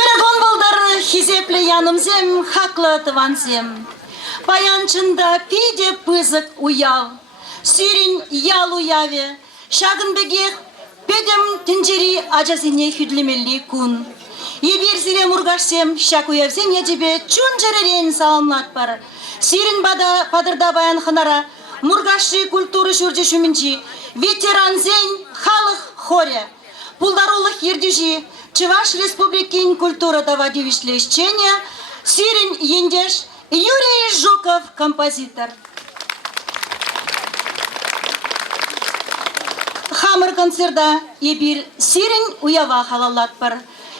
Өргон болдар хизепле янымзем, хаклы тывансем. Паянчында пиде пызык уяв, сирин ял уяве, шагын бегех педем тинжери ажасыне хүдлемелли кун. Ебир сире мургашсем, шак уявсем ежебе чун жеререн саламлат бар. Сирин бада падырда баян хынара, мургашы культуры шуржы шуминчи, ветеран зень халық хоре. Пулдарулых ердюжи, Чуваш республикин культура давадивишлещения, Сирин Ендеш, Юрий Жуков, композитор. Хамыр концерта ебир Сирин уява халалат бар.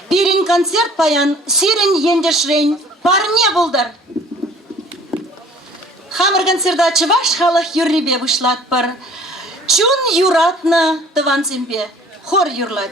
Бирин концерт паян Сирин Ендешрейн парне булдар. Хамыр концерта Чуваш халық юррибе вышлат бар. Чун юратна тывансембе. Хор юрлат.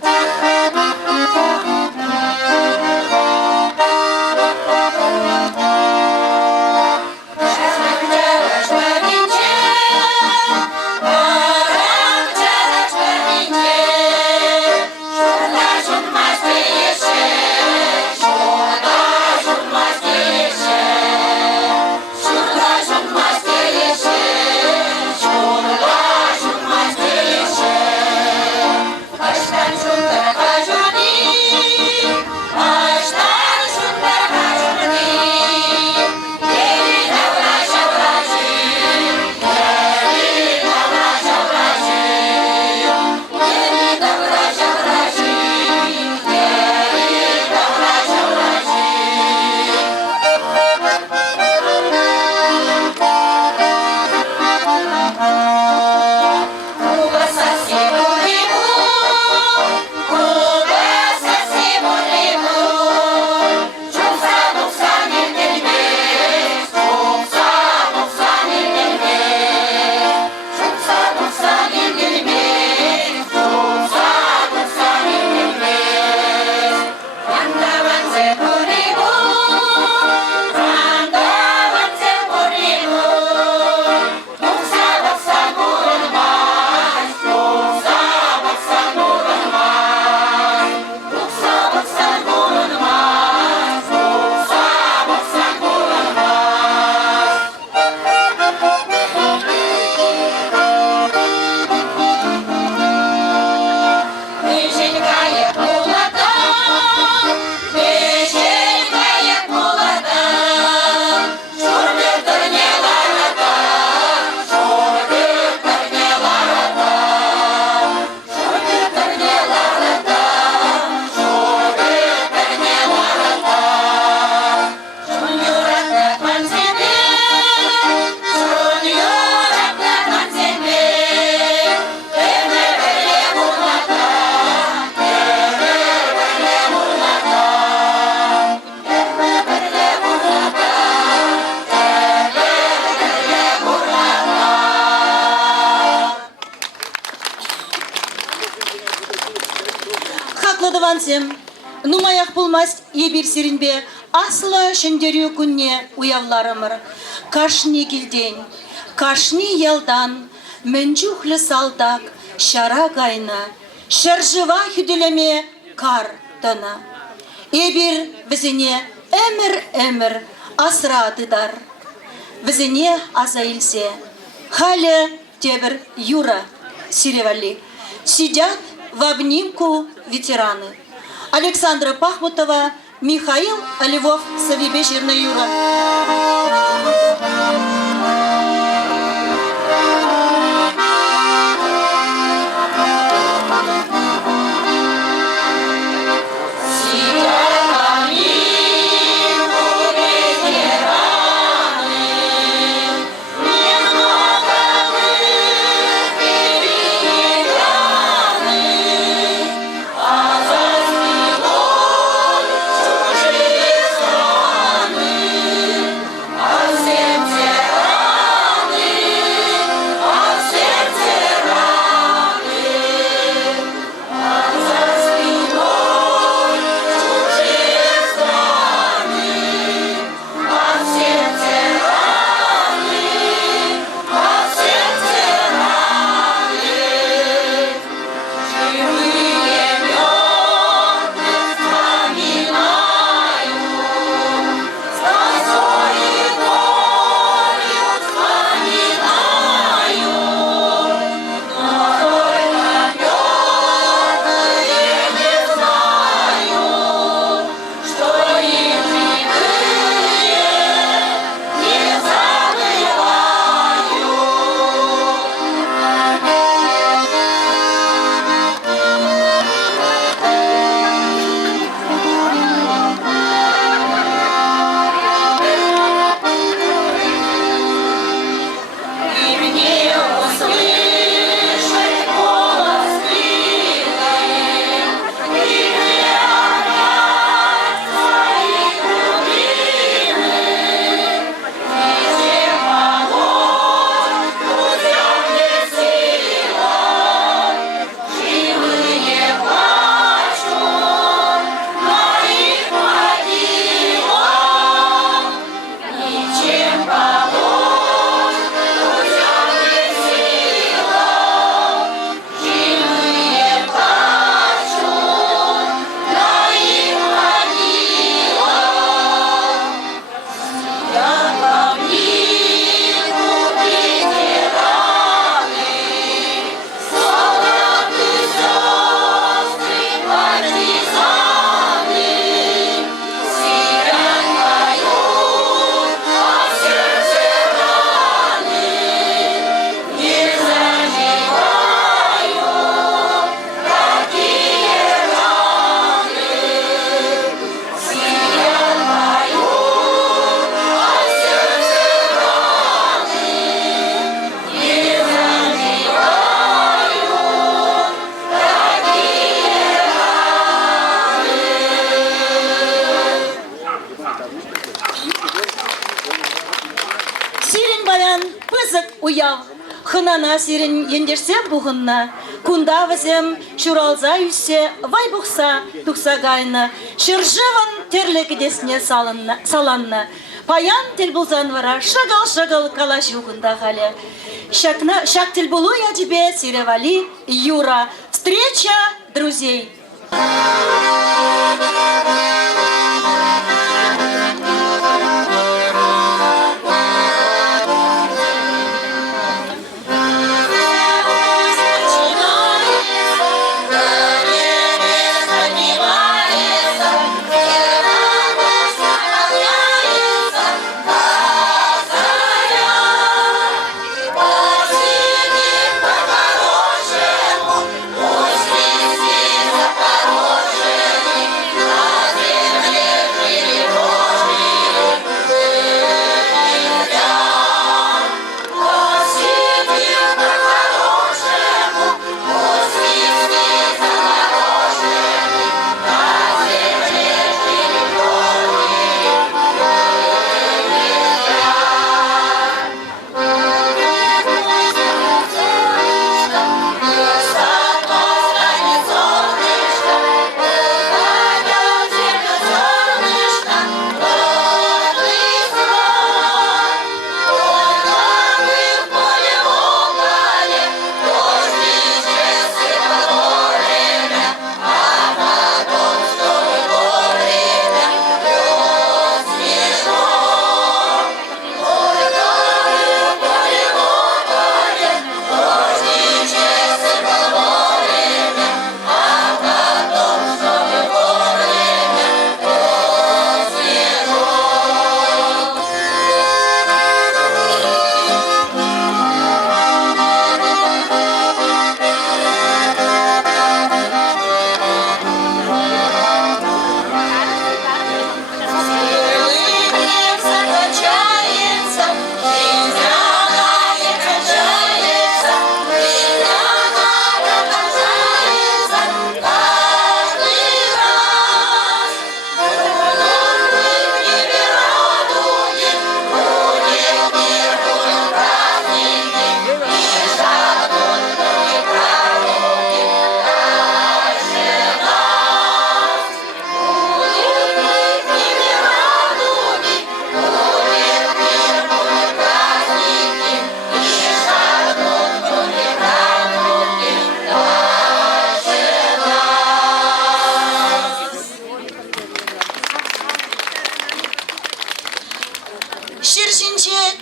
Нумаях булмас ебир сиринбе, асла шендерю күнне уявларымыр. Кашни гилден, кашни елдан, менчухлы салдак, шара гайна, шаржыва хүделеме кар тана. Ебир візіне әмір асрадыдар. Візіне азаилсе, халі тебір юра сиревали. Сидят в обнимку ветераны. Александра Пахмутова, Михаил Оливов, Савибе Черноюра. Всем уяв. Хынана сирен ендерсе бұғынна. Кунда візем шуралза үйсе, вай бұқса тұқса гайны. Шыржывын терлігі десіне саланны. Паян тел бұлзан вара, шығыл-шығыл кала жүгінда ғалі. Шак тел бұлу я тебе, Сиревали, Юра. Встреча друзей.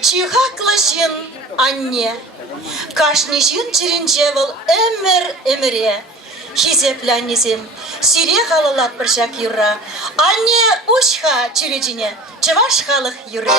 Чихаклышын анне, кашнишын чиринче бол өмір-өміре. Хизеплянезем, сире халалат біршак юра, анне ушха чиричине, чываш халық юра.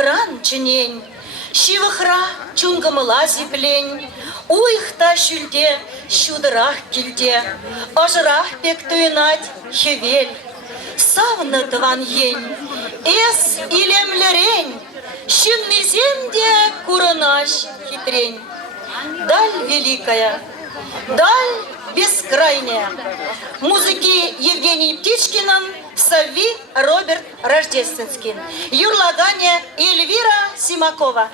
кран чынень, шивыхра чунгымыла зиплень, уйхта шүлде, шудырах килде, ажырах пек туйнать хевель. Савны тыван ень, эс илемлерень, шынны земде курынаш хитрень. Даль великая, даль бескрайняя. Музыки Евгений Птичкин, Савви Роберт Рождественский. Юрлагане Эльвира Симакова.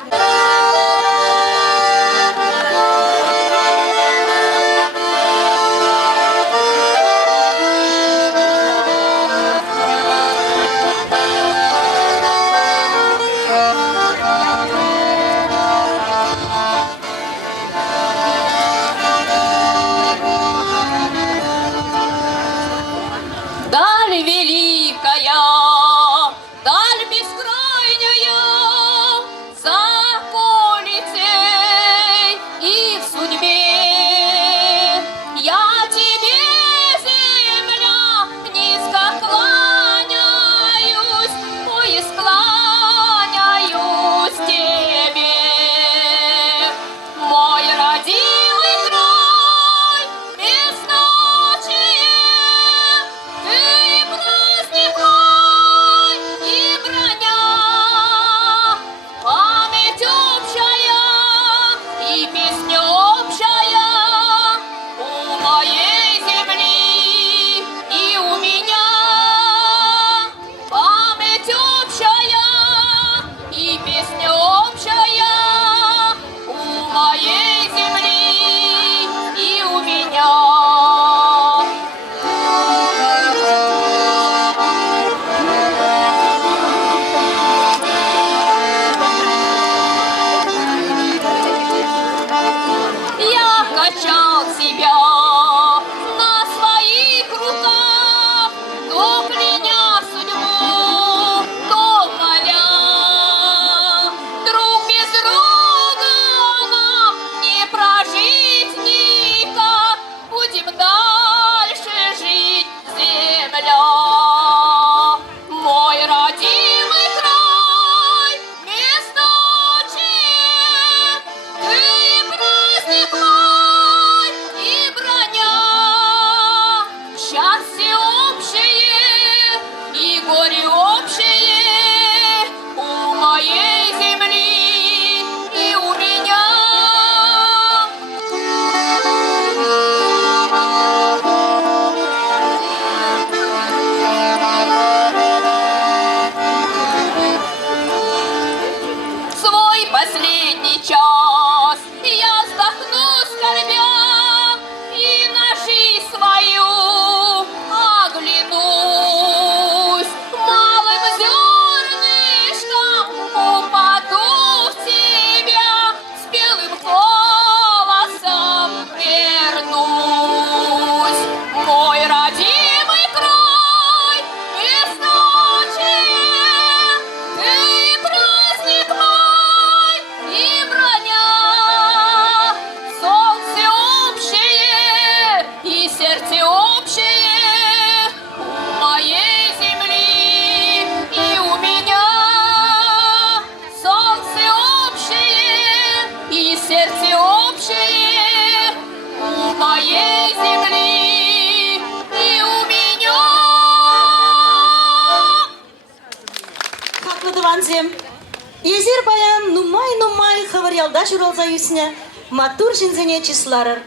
Езер баян нумай хаварялда журалза юсне, матур жинзене числарыр.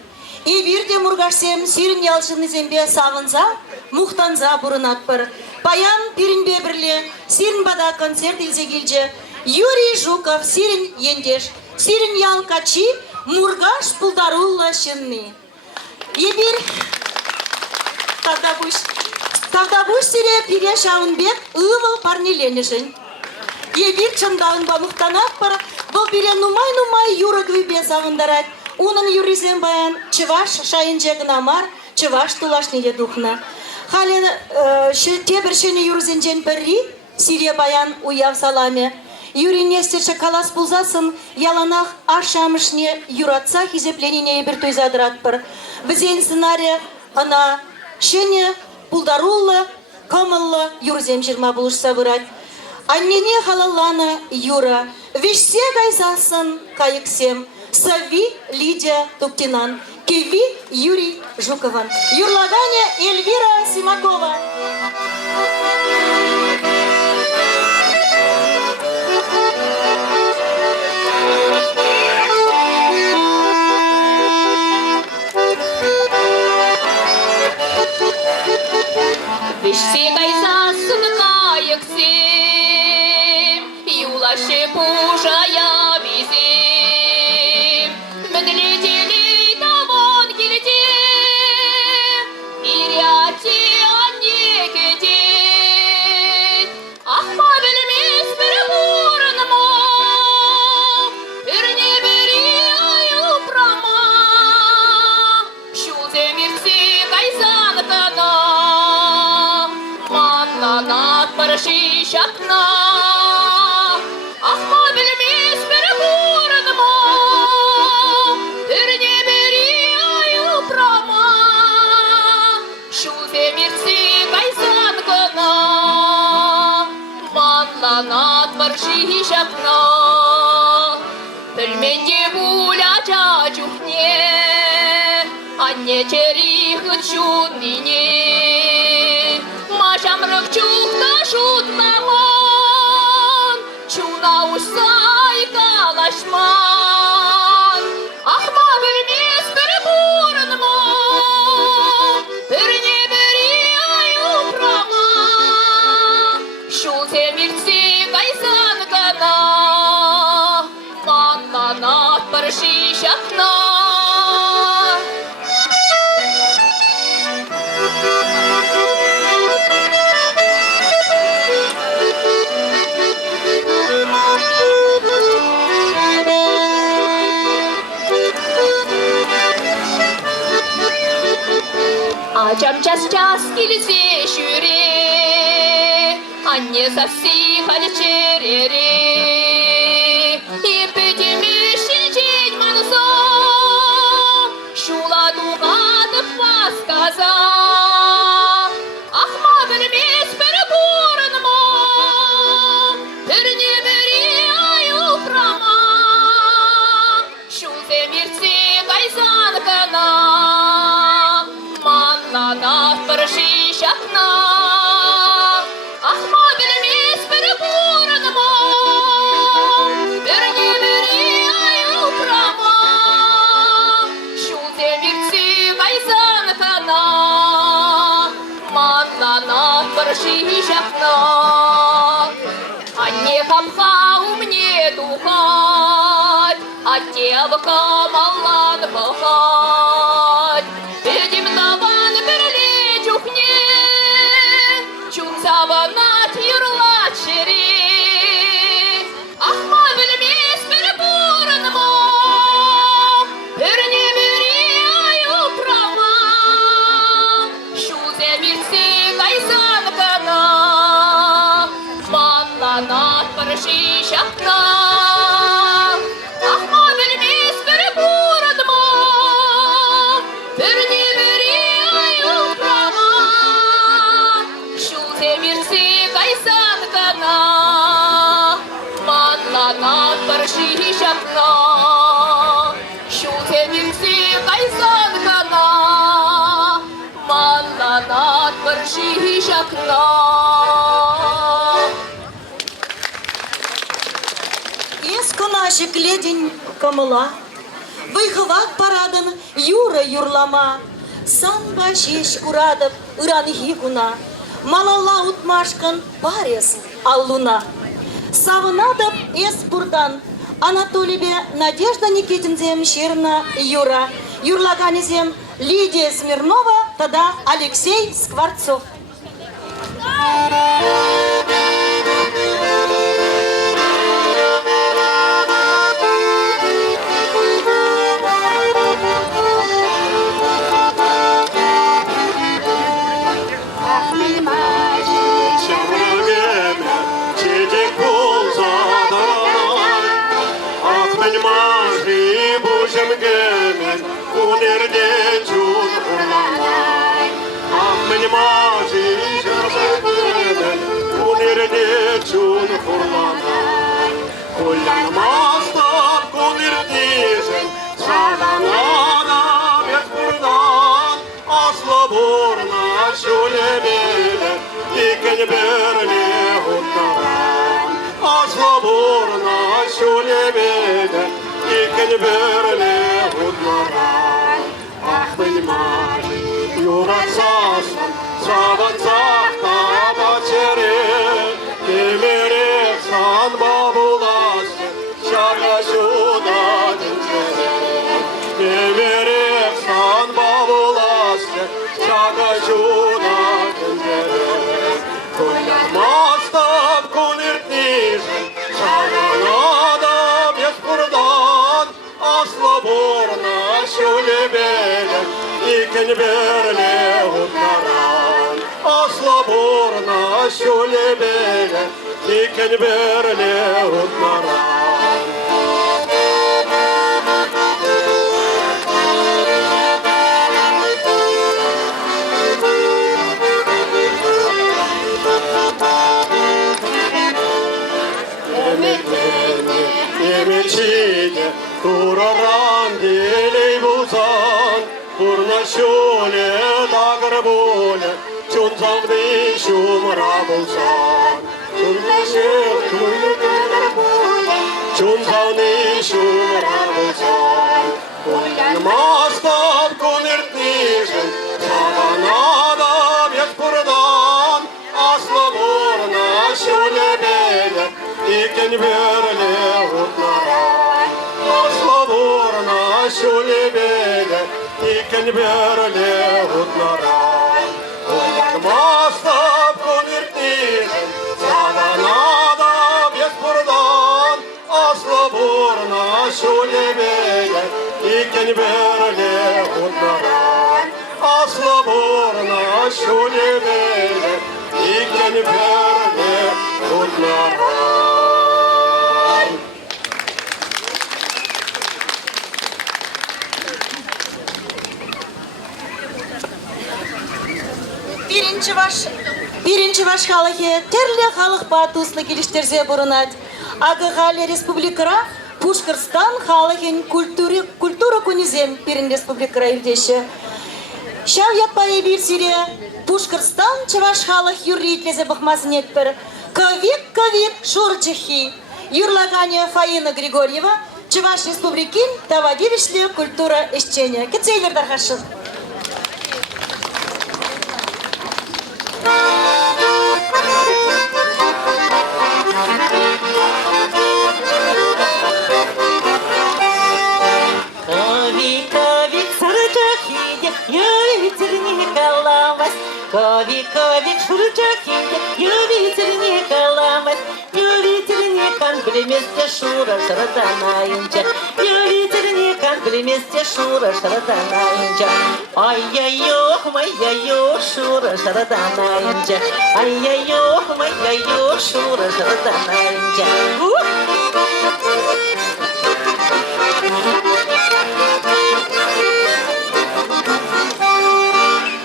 И бирде мургашсем сирин ялшын зембе савынза, мухтанза бурынатпыр. Баян пиринбе бірле, сирин бада концерт илзегилже, Юрий Жуков сирин ендеш, сирин ял качи, мургаш пулдарулла шынны. Ебир Тавдабуш сире пире шаунбек ывыл парниленешін. Ебир чындағын ба мұқтанақ бар, бұл бире нумай юры гвибе сағындарат. Унын юризен баян чываш шайын жегін амар, чываш тулашнеле духна. Хален тебір шені юризен жен бірри, сире баян уяв саламе. Юрий нестерші калас бұлзасын, яланақ аршамышне юратса хизепленіне ебір тойзадырат бір. Бізен сценария ана шені пулдарулы, комыллы юрзем жирма бұлышса бұрат. Аннене халаллана Юра, вишсе гайзасын кайыксем, Сави Лидия Туптинан, Киви Юрий Жукован, Юрлагане Эльвира Симакова. Вишсе гайзасын кайыксем, Юлашы пужая визем, Мінлетелей таван келдем, Иряте анне кетет, Ақма білмес бір бұрыныма, Бірне бірі айылпрама, Шул земірсе гайзан кана, Маннанат барши шакна, Ақма білмес бір бұрыныма, Бірне бірі айылпрама, Шул земірсе гайзан кана, Маннанат барши шакна. Білменде булача чухне, Анне черихын шуднине, Машамрық чухна шутламан, Чуна усай калашман. Ақма білмес бір бұрыныма, Бірне бірі айылпрама, Шул теміртсе гайзан гана, Маннанат барши шакна. Ачам час-час келсе жүре, Анне совси халчерере, Епетемешін жен маныза, Шула дуғатып басказа. Ақма білмес бір бұрыныма, Бірне бірі айылпрама, Шул теміртсе гайзан кана, Маннанат барши шакна. Ақма білмес бір бұрыныма, Бірне бірі айылпрама, Шул теміртсе гайзан кана, Маннанат барши шакна. Анне қапқа умне тухать, Аттевка маллан бұхать, Бедім таван бірле чухне, Чунсаванат юрлат шере. Ақма білмес бір бұрыныма, Бірне бірі айылпрама, Шул земірсе гайзан кана, Маннанат барши шакна. Ақма білмес бір бұрыныма, Бірне бірі айылпрама, Шул темірсе гайзан кана, Маннанат барши шакна. Шул темірсе гайзан кана, Маннанат барши шакна. Есконашек ледень камыла, Выхывак парадан Юра юрлама, Санба шеш курадып ыранхи гуна, Малала утмашкан парес аллуна. Савынадып эс бурдан, Анатолийбе Надежда Никитинзем Щерна Юра, Юрлаганезем Лидия Смирнова, тогда Алексей Скворцов. Чун şulebele ikin birle hutnaran asla burna şulebele ikin birle hutnaran ah bilmar yurasasın savan sakta başere demerek san babulası şarkı şuda dincere demerek san babulası şarkı şuda dincere koyamazdım kunirtnizim çağına bez buradan asla borna şulebele ikin birle hutnaran asla borna şulebele ikin birle hutnaran Емечиде тураран делей бузан Бурна шуле дагыр боле Чунзавды шумра булсан Чунзашек туйлы дагыр боле Чунзавны шумра булсан Ойланмастан конертнижен Сағанада бек бұрдан Асла борна шуле беле İkin birle hutnaran asla borna şulebele ikin birle hutnaran Uyarmazsam konirtizim Savanada bez buradan asla borna şulebele ikin birle hutnaran asla borna şulebele ikin birle hutnaran Birinci baş халығы терлі халық батуысына келіштерзе бұрынады. Ағығалы республикара Пушкарстан халығын культура күнізен бірін республикара үлдеші. Шау ятпайы бір сире Пушкарстан чаваш халық юрлитлезе бұқмасын етпір. Кавик шурчахи. Юрлагане Фаина Григорьева, Чаваш республикин тавадивишлі культура ешчене. Кетсейлер дархашын. Кавик, шурчахиде, ветер не каламать, ветер не конглеместе шура шараданаинча, ветер не конглеместе шура шараданаинча, ай-яй-ох, моя-ё, шура шараданаинча, ай-яй-ох, моя-ё, шура шараданаинча.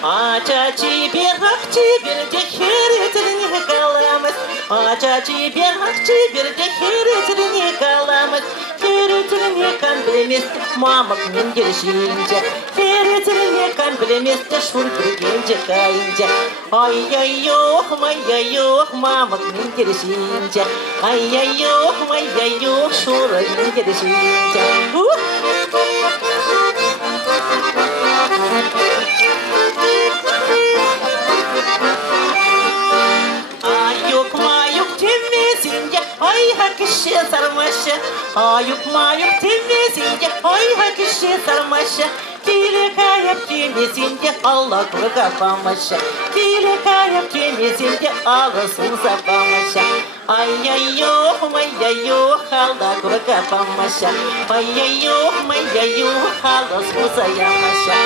Ачачи берде херетеріне қаламыз, Ачачи берде херетеріне қаламыз, Херетеріне қан білеместі мамық мен келшейінже, Херетеріне қан білеместі шур біргенже қайынже, Ай-яй-ох, май-яй-ох, мамық мен келшейінже, Ай-яй-ох, май-яй-ох, шур мен келшейінже. Кіші сармашы, айып-майып темесінде, ойға кіші сармашы, келі қайып темесінде, алла күргі апамашы, келі қайып темесінде, алысың запамашы, ай-яй-ох, май-яй-ох, алла күргі апамашы, ай-яй-ох, май-яй-ох, алысың заямашы.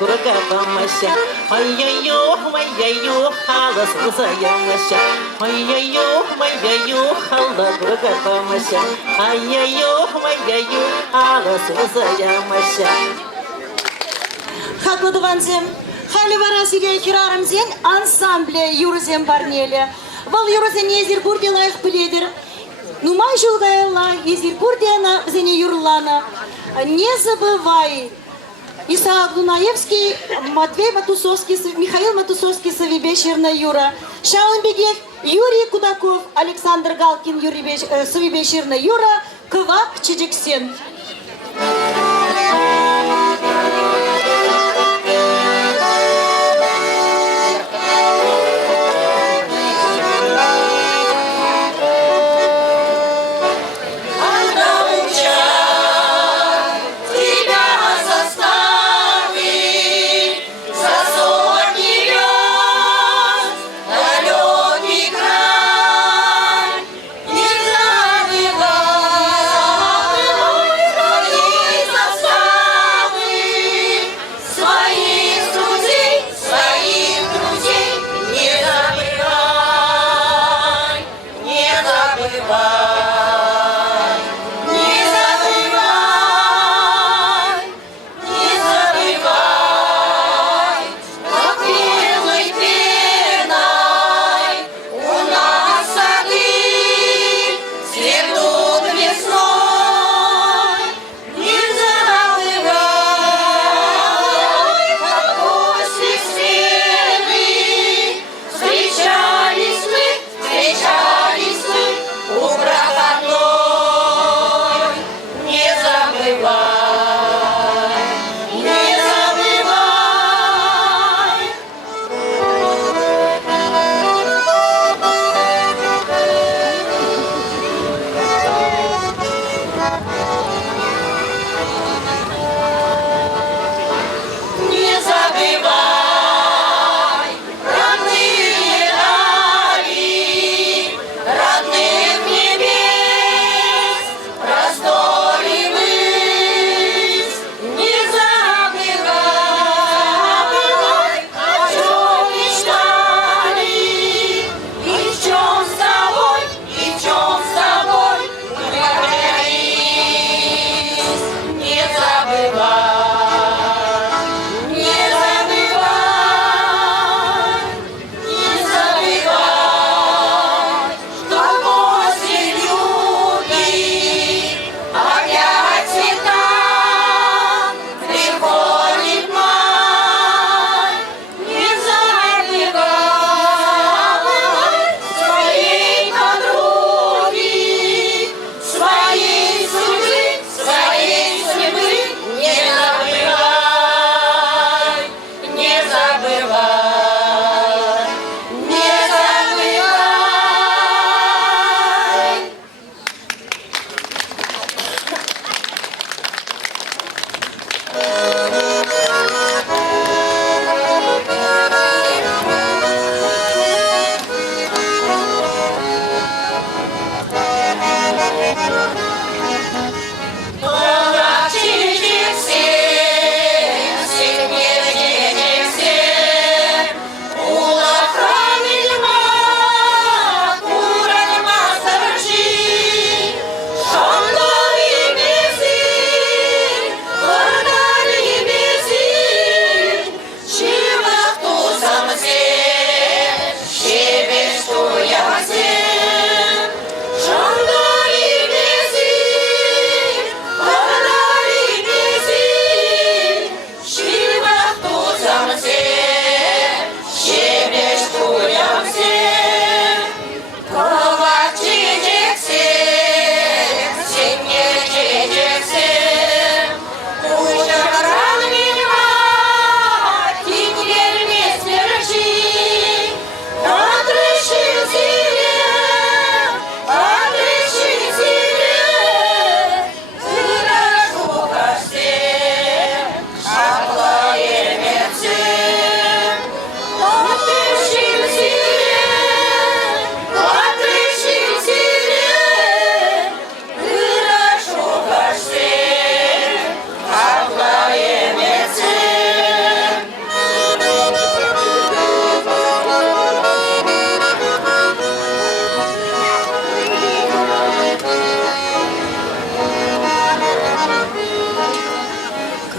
Кургапамаша, ай-яй-ох, май-яй-ох, халас музаямаша, ай-яй-ох, май-яй-ох, халла кургапамаша, ай-яй-ох, май-яй-ох, халас музаямаша. хакладыванзем. Хали варасыга хирарымзен ансамбле юрзем барнеле. Вал юрзен езір бурде лайық біледір. Нумай жылгайла езір бурдена зене юрлана. Не забывай. Исаак Дунаевский, Матвей Матусовский, Михаил Матусовский, Совибещерна Юра. Шаунбегев, Юрий Кудаков, Александр Галкин, Совибещерна Юра, Кывак Чеджексен.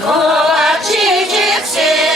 Ковачи,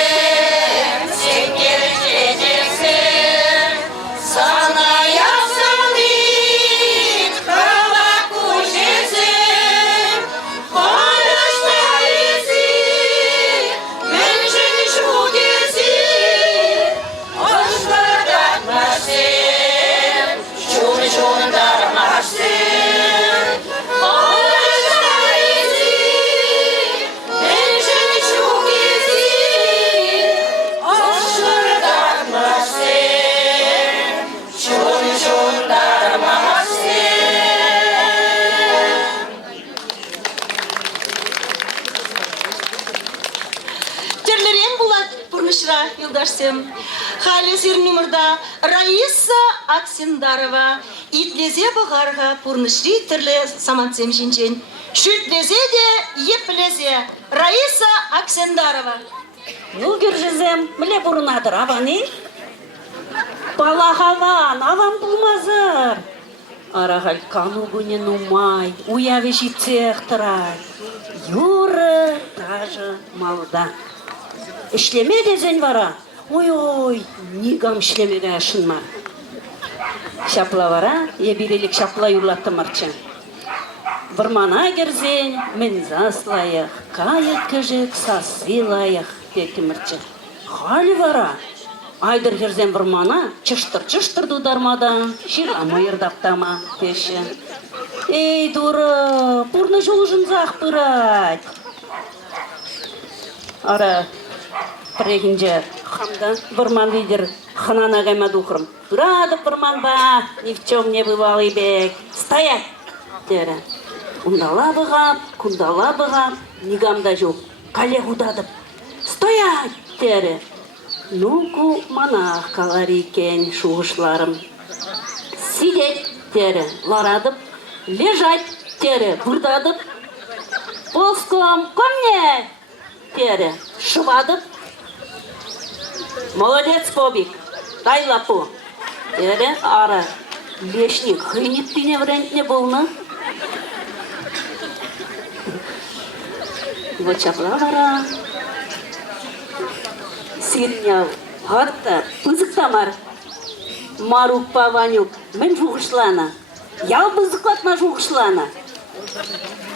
көрсем. Халі номерда Раиса Аксендарова итлезе бұғарға пұрнышри түрлі самантсем жинжен. Шүтлезе де еплезе Раиса Аксендарова. Ну, гержезем, мле бурнадыр, аваны? Балағаван, аван булмазыр. Арағал кану гуне нумай, уяве житсех тұрай. Юры даже малда. Ішлеме дезен вара? Ой-ой, нигам ішлемеге ашынма. Шапла вара, ебирелік шапла юрлатты марча. Вармана герзен, мен заслаях, кайық кіжік сасылаях, деті марча. Халі вара? Айдыр герзен вармана, чыштыр-чыштыр дудармадан, ширама ердаптама, пеші. Эй, дуры, пурны жолжын зақ пырать. Ара, прегінже, хамда, варман видер, ханана гайма духрым. Дурады варман ба, ни в чем не бывалый бек. Стоять, дері. Ундала бұғап, нигамда жоқ, калег удадып. Стоять, дері. Ну-ку, манақ қалар екен шуғышларым. Сидеть, дері, ларадып. Лежать, дері, бұрдадып. Ползком, комне, дері, шывадып. Молодец, Бобик, дай лапу. Дері, ара, лешник, хыйнетпіне врентне болны. Вот чапла вара. Сирнял, ғатта, пызықтамар. Марук па Ванюк, мен жуғышлана. Ял бызықлатма жуғышлана.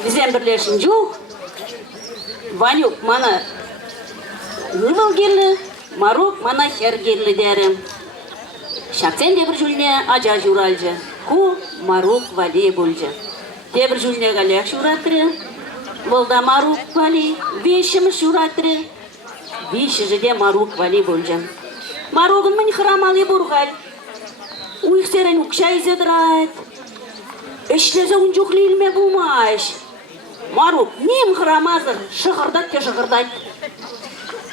Бізен бірлешін жуғ. Ванюк мана ывыл келі, Марук мана хер келі дәрім. Шақсен дебір жүліне ажа журалжы. Ку Марук вали бұлжы. Дебір жүліне ғалек журатыры. Волда Марук вали, вешіміз журатыры. Вишежеде Марук вали бұлжы. Маругын мен храмалы бұрғал. Уйықсерен ұқша изедірайд. Эшлезе ұнжуқ лилме бұлмайш. Марук, нем храмазыр, шығырдат те шығырдат.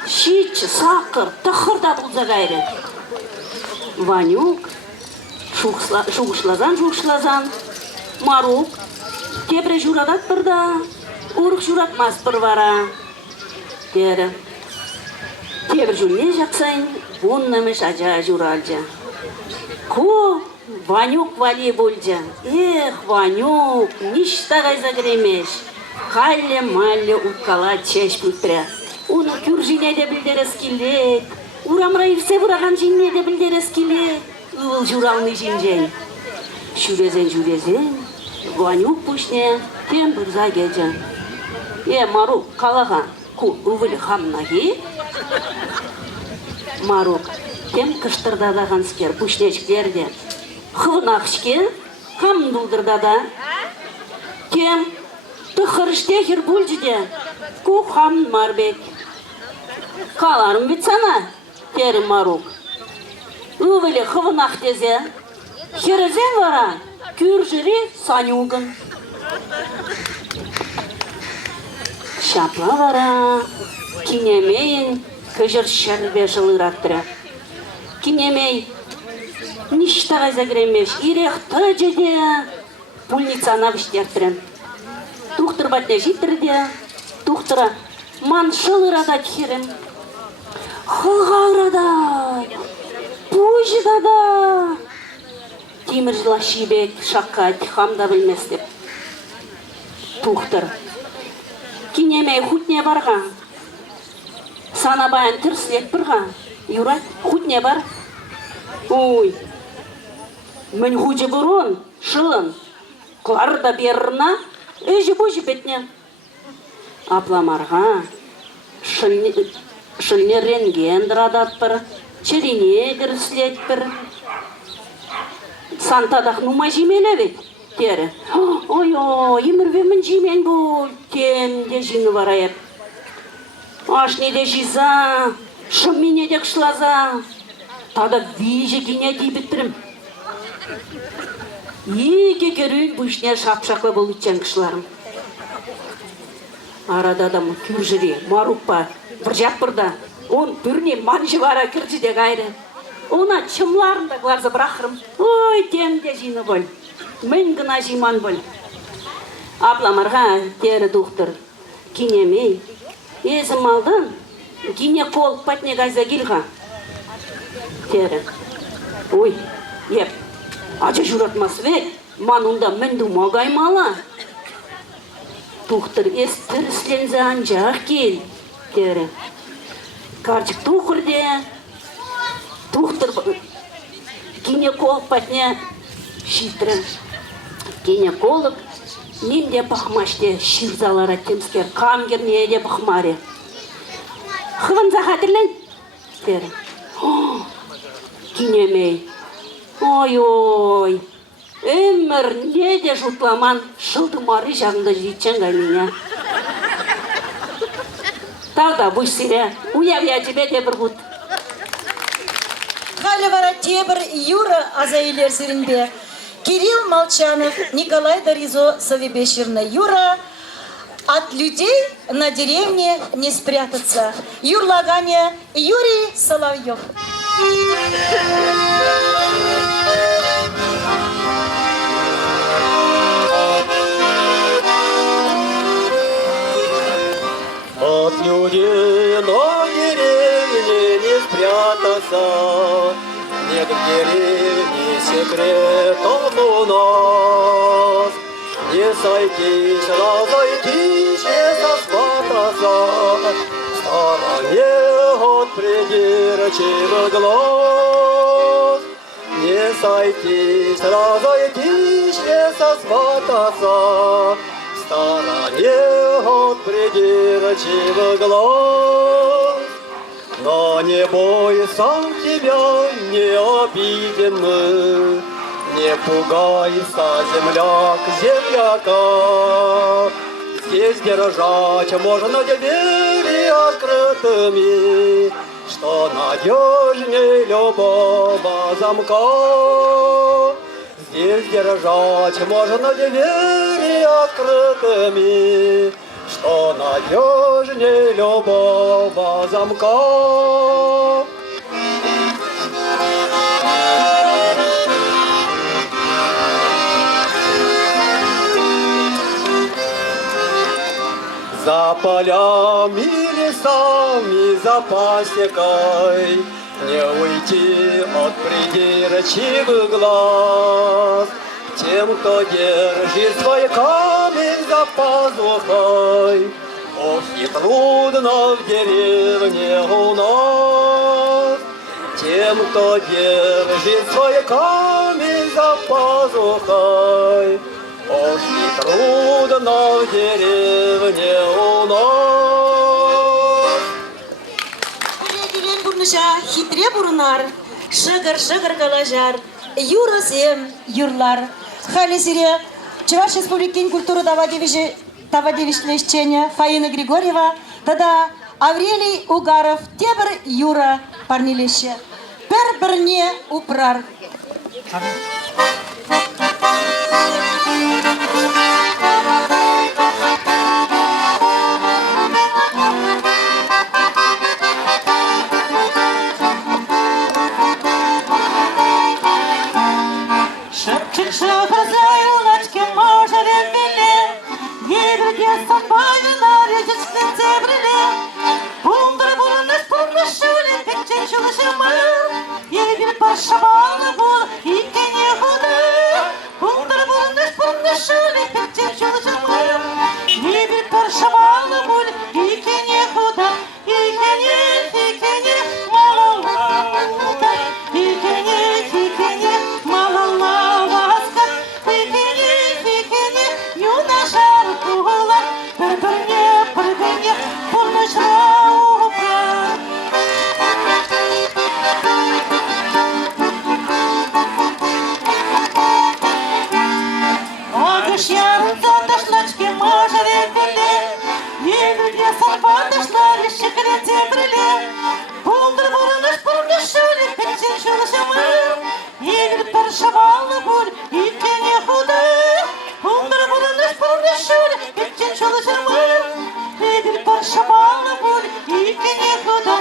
Шитчі, сақыр, тұқырда бұлза ғайры. Ванюк, шуғышлазан. Марук, тебре журадат бірда, ұрық журатмас бір вара. Дері. Тебір жүлне жақсайын, бұннымыш ажа журалжа. Ку, Ванюк вали болжа. Эх, Ванюк, ништа ғайза кіремеш. Қалле-малле ұткала чеш бүлтірі. Оны күржіне де білдерес келет. Урамра ирсе бұраған жинне де білдерес келет. Ұвыл журалны жинжен. Жүрезен, Ванюк пүшне, тем бірза кеджа. Марук, қалаға, ку, ұвыл хамнаги. Марук, тем кыштырдадаған спер пүшнечкерде. Хывынақшке, хам дулдырдада. Тем тұхырыштехер бүлжіде, ку хам марбек. Қаларым бит сана, тері Марук. Өвілі хывынақ дезе, херезен вара, күржірі санюгын. Шапла вара, кинемейін, көжір шәрбе жылыраттыры. Кинемей, ништаға зәгіремеш, иректі жеде, пульницана віштертірім. Тухтыр батне життірде, тухтыра ман шылырадат херім. Хылғаурадат, пұждада. Темір жыла шибек, шаққат, хамда білмес деп. Тухтыр. Кинемей хутне барға. Сана баян тірслет бірға. Юрат, хутне бар. Ой, мен хучы бұрын, шылын. Қларда берірна, өжі-бұжы бетне. Апламарға, шылне ренген дырадат бір, черене кірслет бір. Сантадақ нума жемелі бет, тері. Ой-ой, емірве мен жемен бұл, темде жеңі барайып. Аш неде жиза, шым мене дек шылаза. Тада вейжі кене дейбіттірім. Еке керуін бұшне шапшақлы бұл үтчен кішіларым. Арада да күржіре, Марукпа, бір жақ бірда, Он пүрне манжы бара кірді де қайры. Она чымларында глазы бірақырым. Ой, темде жины бол. Мен гына жиман бол. Абламарға тері доктор. Кинемей. Езім алдын. Гинеколог патне гайза келға. Тері. Ой, еп. Ачы жүратмас век. Манунда мен думагай мала. Доктор ес тіріслензі анжақ кел. Тері. Карчик тухырде. Доктор гинеколог патне шитрі. Гинеколог немде пахмаште ширзалара темскер камгерне де пахмаре. Хванза хатырлен. Тері. Кинемей. Ой-ой. Өмір неде жұтламан шылдымары жағында жетчен ғай меня. Тогда бұш сире. Уяв я тебе де бір бұд. Халі вара тебір Юра Азаилер сиринбе. Кирилл Молчанов, Николай Доризо, Совебещерна. Юра, от людей на деревне не спрятаться. Юрлагане Юрий Соловьев. От людей на деревне не спрятаться, нет в деревне секретов у нас. Не сойтись, разойтись, не сосвататься, в стороне от придирчивых глаз. Не сойтись, разойтись, не сосвататься, в стороне от придирчивых глаз. Но не бойся тебя, не обиденный, не пугайся, земляк, земляка. Здесь держать можно двери открытыми, что надежней любого замка. Здесь держать можно двери открытыми, что надежней любого замка. За полями, лесами, за пасекой не уйти от придирчивых глаз. Тем, кто держит свой камень за пазухой, ох и трудно в деревне у нас. Тем, кто держит свой камень за пазухой, ох и трудно в деревне у нас. Дилен бурныша хитре бурынар, шыгыр калажар, юрысем юрлар. Халі сире Чуваш Республикин культуру давадевишлещения Фаина Григорьева, тогда Аврелий Угаров, тебір Юра парнилище. Бір-бірне упрар. Шепчик шахар заюлочки может беле, едуге собаки на речечном цебреле. Бундра булны спурны шуле, пекчен шулышымы, едер пашабалы бул, икке не худы. Бундра булны спурны шуле, пекчен шулышымы, едер пашабалы бул, икке не худы. Икке не малаллада, икке не малаллада. Юнашар туғылар, бір-біріне, бұрнышыра ұпрар. Ағыш ярын зандашлачке мажар етілі, елуге сарбандашлар шықыры тебірілі. Бұлдыр бұрыныш бұрнышылы, пекчен шылышымы, егір бір шабалы бұл, иккене худы. Бұлдыр бұрыныш бұрнышылы, пекчен шылышымы, егір бір шабалы бұл, иккене худы.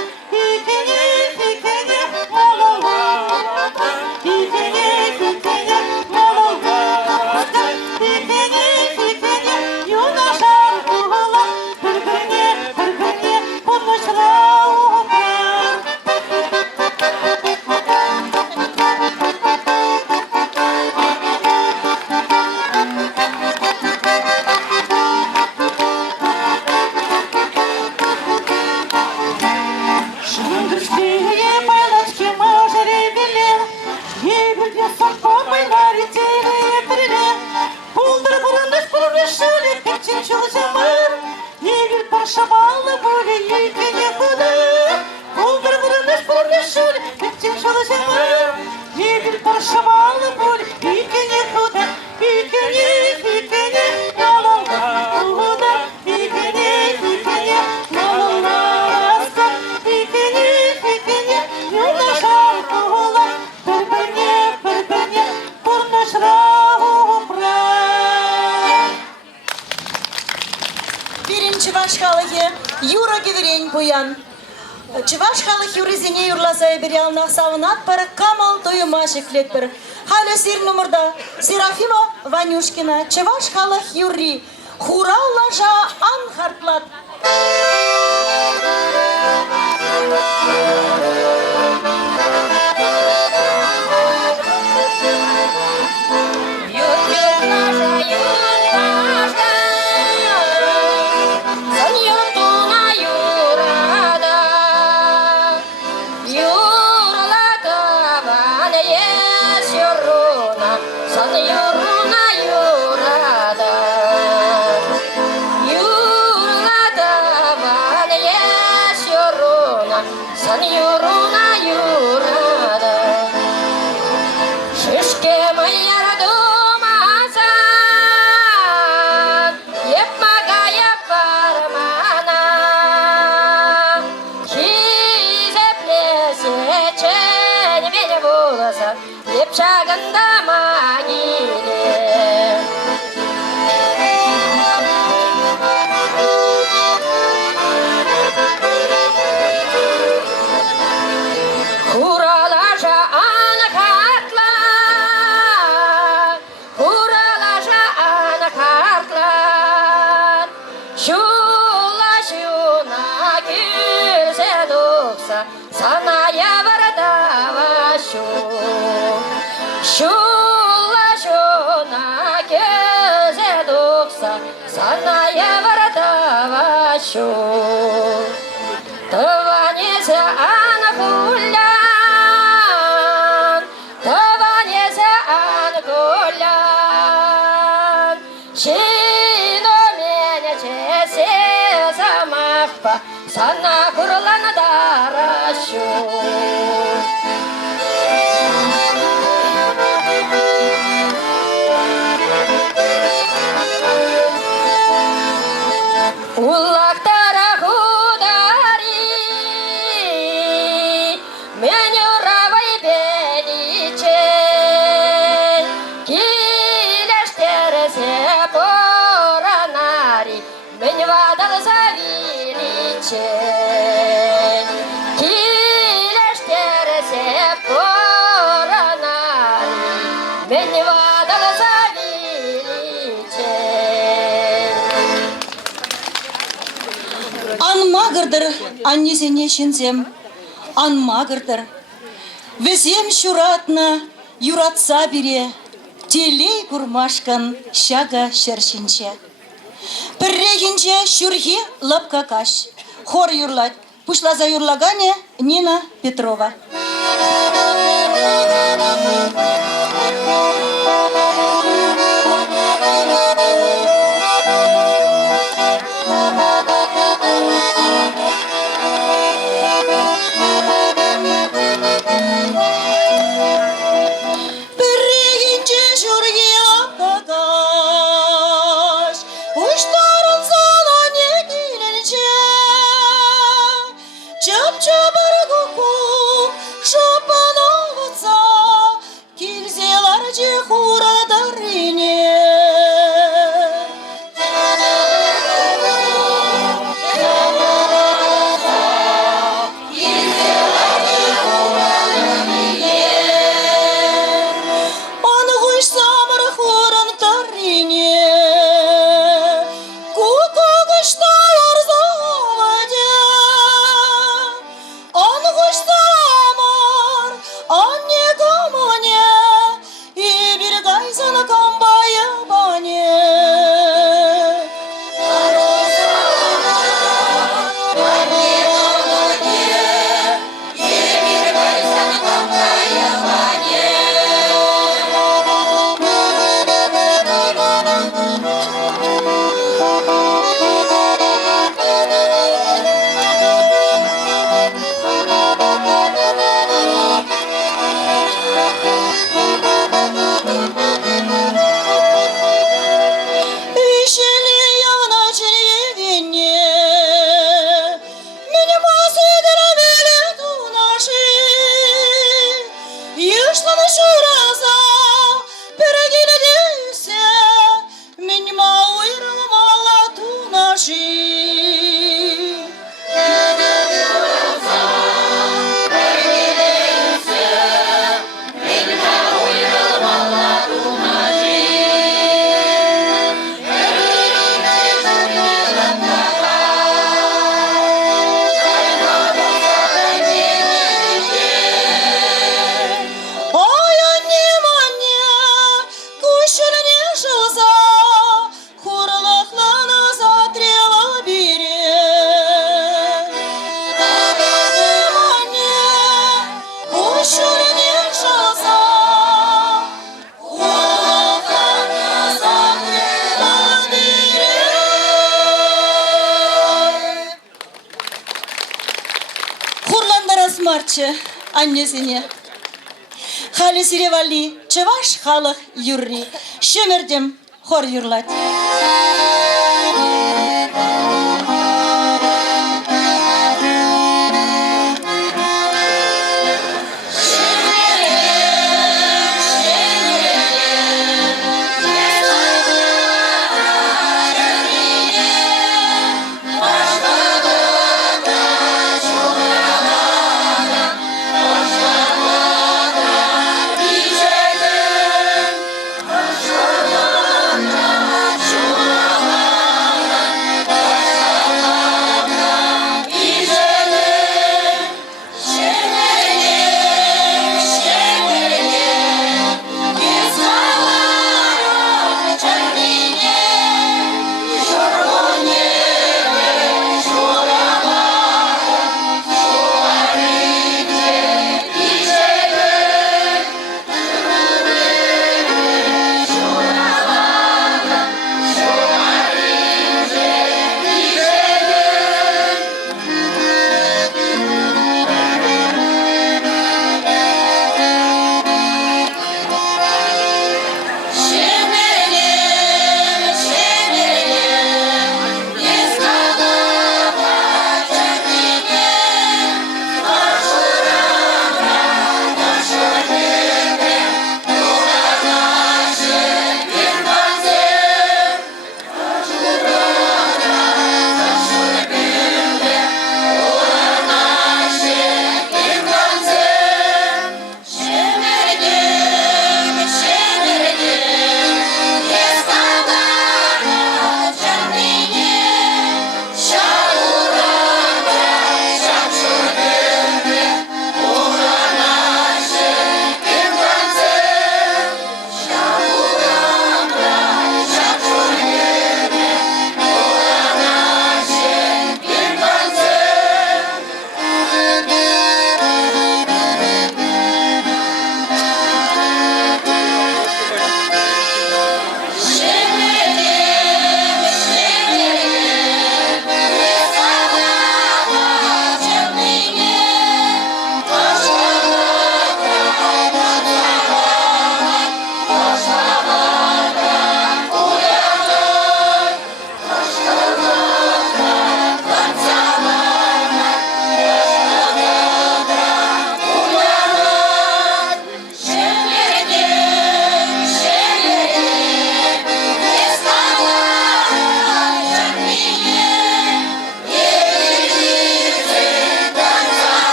печень чулышамыр, егер паршамалы боле, екене худы. Булдыр бұрыныш бұрнышын, печень чулышамыр, егер паршамалы боле, екене худы. Екене, ла-ла-ла, худы. Екене, ла-ла-ла, аска. Екене, юнашар хула, бір-біріне, бұрнышрау прай. Бірін Чывашқалығы Юра Геверень бұян. Чывашқалық юризіне юрласа бере алнақ сауынат бір камал тойыма шеклет бір. Халі сир номырда Серафима Ванюшкина Чывашқалық юрри хура лажа ан хартлат. Епшагында маниле. Хуралажа анахатла, хуралажа анахатла. Шула-шуна күрсе дұқса, саная вардава шу. Шула-шуна көзе дұқса, саная вардава шу. Тыванесі анахулян, тыванесі анахулян. Шино мене чесе замақпа, сана құрланы дарашу. Уллақтара худари, мен ұравай бәлічен, келештерсе поранари, мен вадал завиличен. Келештерсе поранари, мен вадал завиличен. Анмағырдыр аннезене шензем, анмағырдыр. Візем шуратна юратса бире, телей күрмашкан шага шершінче. Піррегінче шүрхи лапка каш. Хор юрлать, пушлаза юрлагане Нина Петрова. Чап-чапаргуку, шопановца, ойрылмала тунаши. Ой, анне, күшіріне жылса, құрлықланы затревал бере. Анне, күшіріне жылса, құрлықланы затревал бере. Хурландар асмарчы аннесіне. Халі сиревали, чываш халық юрри, шөмірдім хор юрлат.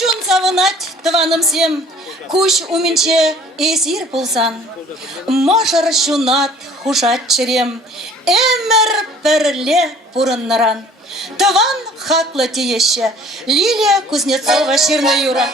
чун савынать тываным сем, куш уменче эсир пулсан. Мажар шунат хушат черем, эмер перле пурыннаран. Тыван хаклы тиеше, Лилия Кузнецова Ширна Юра.